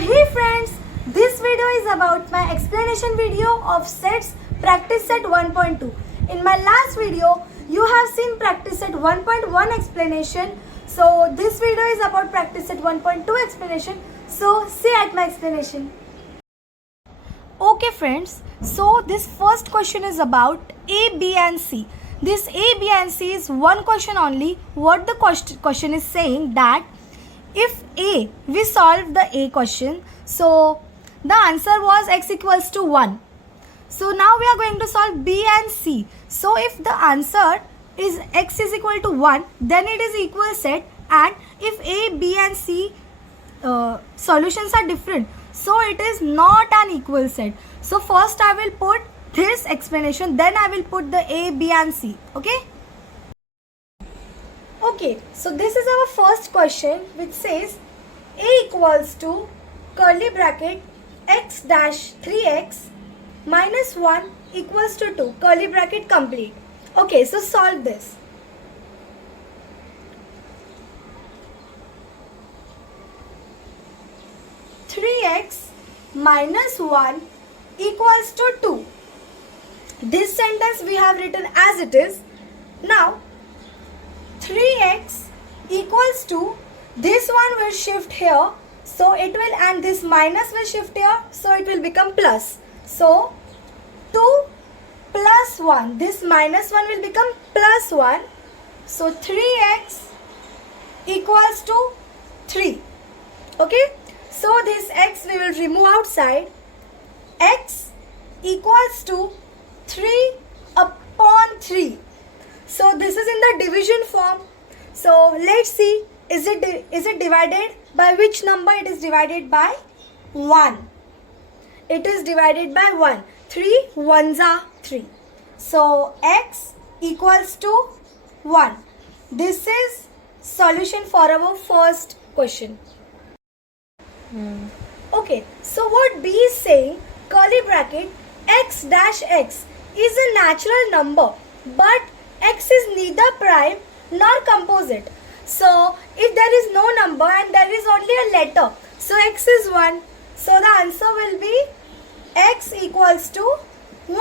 hey friends, this video is about my explanation video of sets practice set 1.2. In my last video, you have seen practice set 1.1 explanation. So this video is about practice set 1.2 explanation. So see at my explanation. Okay friends, so this first question is about A, B and C. This A, B and C is one question only. What the question is saying that if A, we solve the A question, so the answer was x equals to 1. So now we are going to solve B and C. So if the answer is x is equal to 1, then it is equal set, and if A, B and C solutions are different, so it is not an equal set. So first I will put this explanation, then I will put the A, B and C. Okay, so this is our first question, which says A equals to curly bracket x dash 3x minus 1 equals to 2, curly bracket complete. Okay, so solve this. X minus 1 equals to 2. This sentence we have written as it is. Now 3x equals to, this one will shift here, so it will, and this minus will shift here, so it will become plus. So 2 plus 1, this minus 1 will become plus 1. So 3x equals to 3. Okay, so this x we will remove outside. X equals to 3 upon 3. So this is in the division form. So let's see, is it divided by which number? It is divided by 1. It is divided by 1. 3 ones are 3. So x equals to 1. This is solution for our first question. Okay, so what B is saying, curly bracket x dash x is a natural number, but x is neither prime nor composite. So if there is no number and there is only a letter, so x is 1. So the answer will be x equals to 1.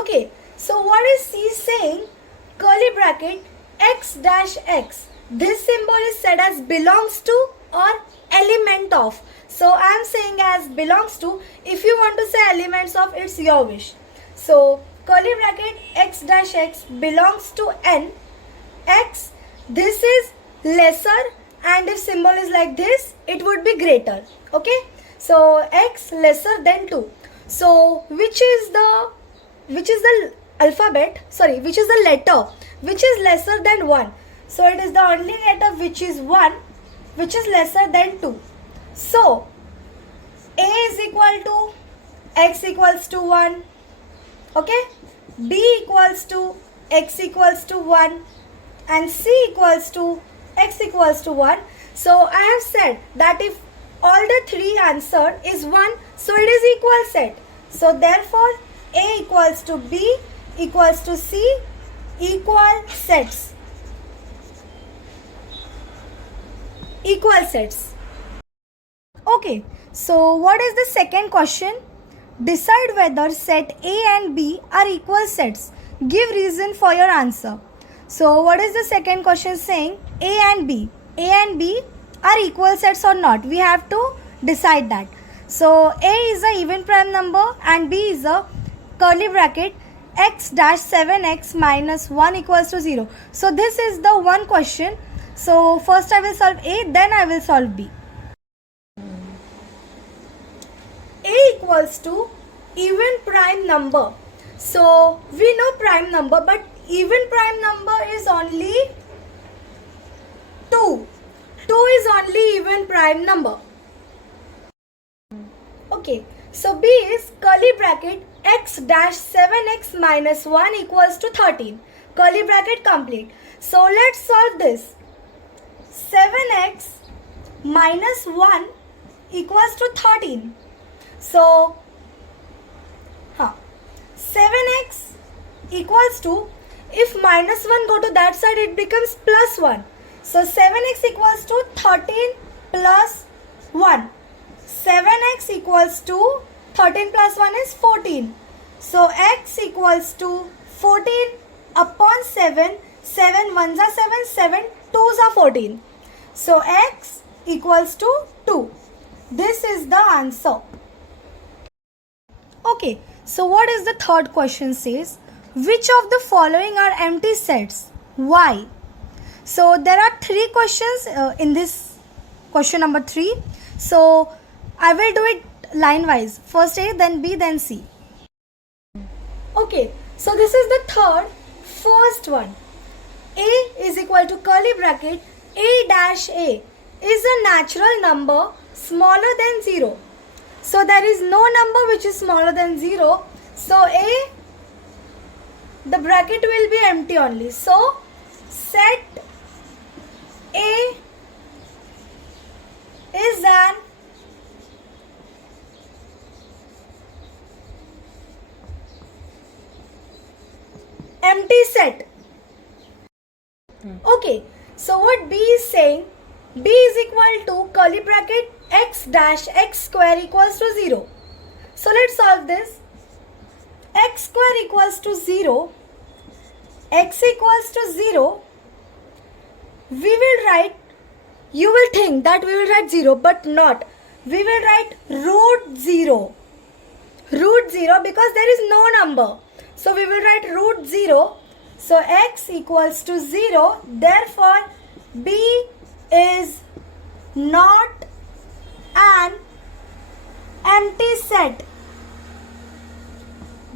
Okay, so what is C saying? Curly bracket x dash x. This symbol is said as belongs to or element of. So I am saying as belongs to. If you want to say elements of, it's your wish. So curly bracket x dash x belongs to n. X, this is lesser, and if symbol is like this, it would be greater. Okay, so x lesser than 2. So which is the alphabet, sorry, which is the letter which is lesser than 1? So it is the only letter which is 1, which is lesser than 2. So A is equal to x equals to 1. Okay, B equals to x equals to 1, and C equals to x equals to 1. So I have said that if all the three answer is 1, so it is equal set. So therefore A equals to B equals to C, equal sets. Equal sets. Okay, so what is the second question? Decide whether set A and B are equal sets. Give reason for your answer. So what is the second question saying? A and B. A and B are equal sets or not? We have to decide that. So A is a even prime number and B is a curly bracket x dash 7x minus 1 equals to 0. So this is the one question. So first I will solve A, then I will solve B. A equals to even prime number. So we know prime number, but even prime number is only 2. 2 is only even prime number. Okay, so B is curly bracket x dash 7x minus 1 equals to 13. Curly bracket complete. So let's solve this. 7x minus 1 equals to 13. So 7x equals to, if minus 1 go to that side, it becomes plus 1. So 7x equals to 13 plus 1. 7x equals to 13 plus 1 is 14. So x equals to 14 upon 7. 7 ones are 7, 7 twos are 14. So x equals to 2. This is the answer. Okay, so what is the third question says? Which of the following are empty sets? Why? So there are three questions in this question number 3. So I will do it line wise. First A, then B, then C. Okay, so this is the first one. A is equal to curly bracket A dash A is a natural number smaller than 0. So there is no number which is smaller than 0. So A, the bracket will be empty only. So set A is an empty set. Okay, so what B is saying, B is equal to curly bracket x dash x square equals to 0. So let's solve this. X square equals to 0, x equals to 0, we will write, you will think that we will write 0 but not. We will write root 0. Root 0 because there is no number. So we will write root 0. So x equals to 0. Therefore B is not an empty set.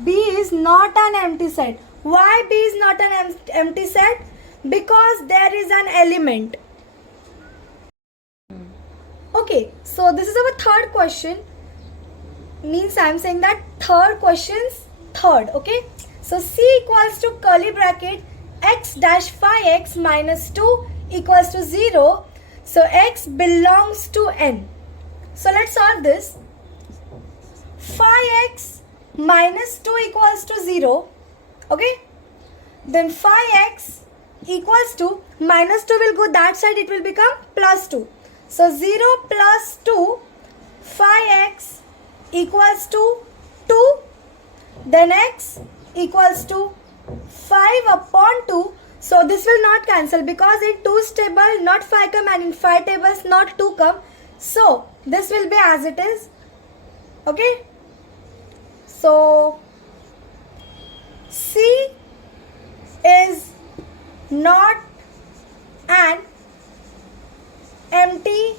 B is not an empty set. Why B is not an empty set? Because there is an element. Okay, so this is our third question. Means I am saying that third question's third. Okay, so C equals to curly bracket x dash phi x minus 2 equals to 0. So x belongs to n. So let's solve this. Phi x minus 2 equals to 0. Okay, then phi x equals to minus 2 will go that side, it will become plus 2. So 0 plus 2, phi x equals to 2. Then x equals to 5 upon 2. So this will not cancel because in 2's table not 5 come and in 5 tables not 2 come. So this will be as it is. Okay. So C is not an empty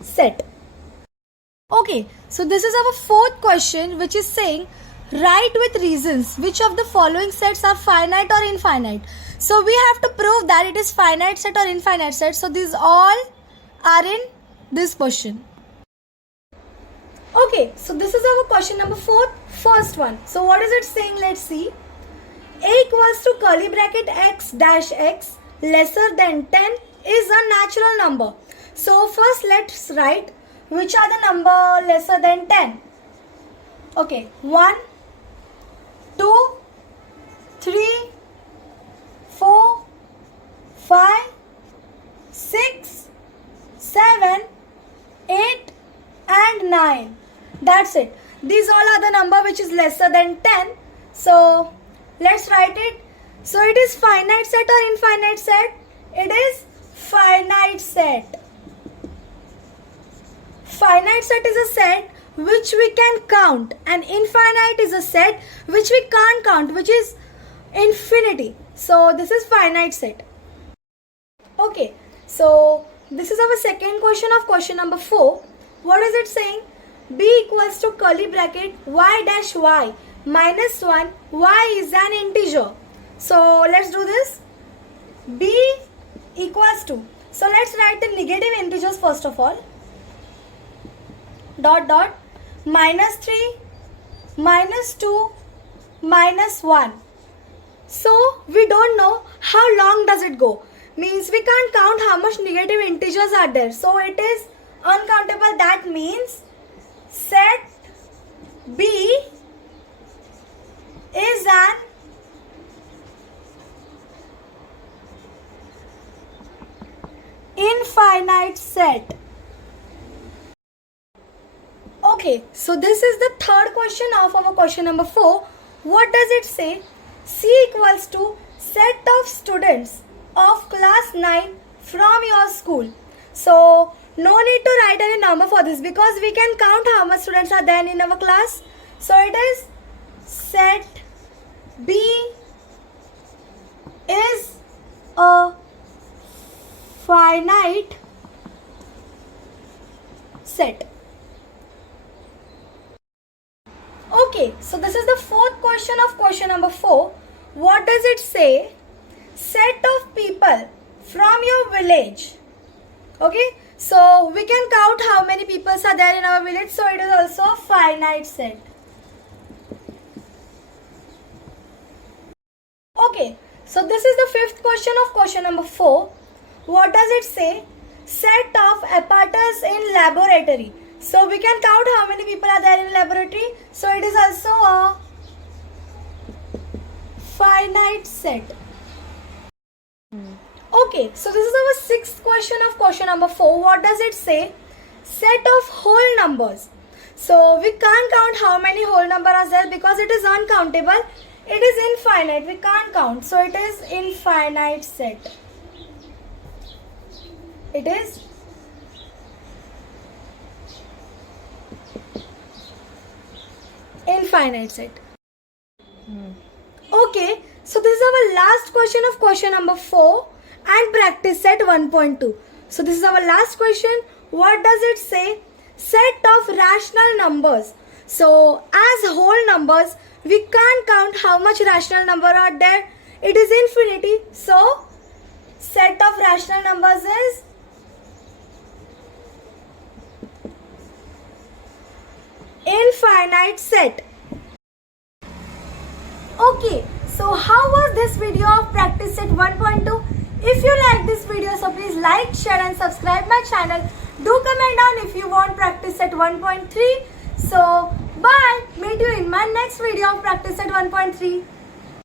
set. Okay, so this is our fourth question, which is saying write with reasons which of the following sets are finite or infinite. So we have to prove that it is finite set or infinite set. So these all are in this question. Okay, so this is our question number 4, first one. So what is it saying? Let's see. A equals to curly bracket x dash x lesser than 10 is a natural number. So first let's write which are the number lesser than 10. Okay, 1, 2, 3, 4, 5, 6, 7, 8 and 9. That's it. These all are the number which is lesser than 10. So let's write it. So it is finite set or infinite set? It is finite set. Finite set is a set which we can count, and infinite is a set which we can't count, which is infinity. So this is finite set. Okay, so this is our second question of question number 4. What is it saying? B equals to curly bracket y dash y minus 1. Y is an integer. So let's do this. B equals to. So let's write the negative integers first of all. Dot dot minus 3, minus 2, minus 1. So we don't know how long does it go. Means we can't count how much negative integers are there. So it is uncountable. That means set B is an infinite set. Okay, so this is the third question of our question number 4. What does it say? C equals to set of students of class 9 from your school. So no need to write any number for this because we can count how much students are there in our class. So it is set B is a finite set. Okay, so this is the fourth question of question number 4. What does it say? Set of people from your village. Okay, so we can count how many people are there in our village. So it is also a finite set. Okay, so this is the fifth question of question number 4. What does it say? Set of apparatus in laboratory. So we can count how many people are there in laboratory. So it is also a finite set. Okay, so this is our sixth question of question number 4. What does it say? Set of whole numbers. So we can't count how many whole numbers are there because it is uncountable. It is infinite. We can't count. So it is infinite set. It is infinite set. Okay, so this is our last question of question number 4 and practice set 1.2. So this is our last question. What does it say? Set of rational numbers. So as whole numbers, we can't count how much rational number are there. It is infinity. So set of rational numbers is infinite set. Okay, so how was this video of practice set 1.2? If you like this video, so please like, share and subscribe my channel. Do comment down if you want practice set 1.3. So bye, meet you in my next video of practice set 1.3.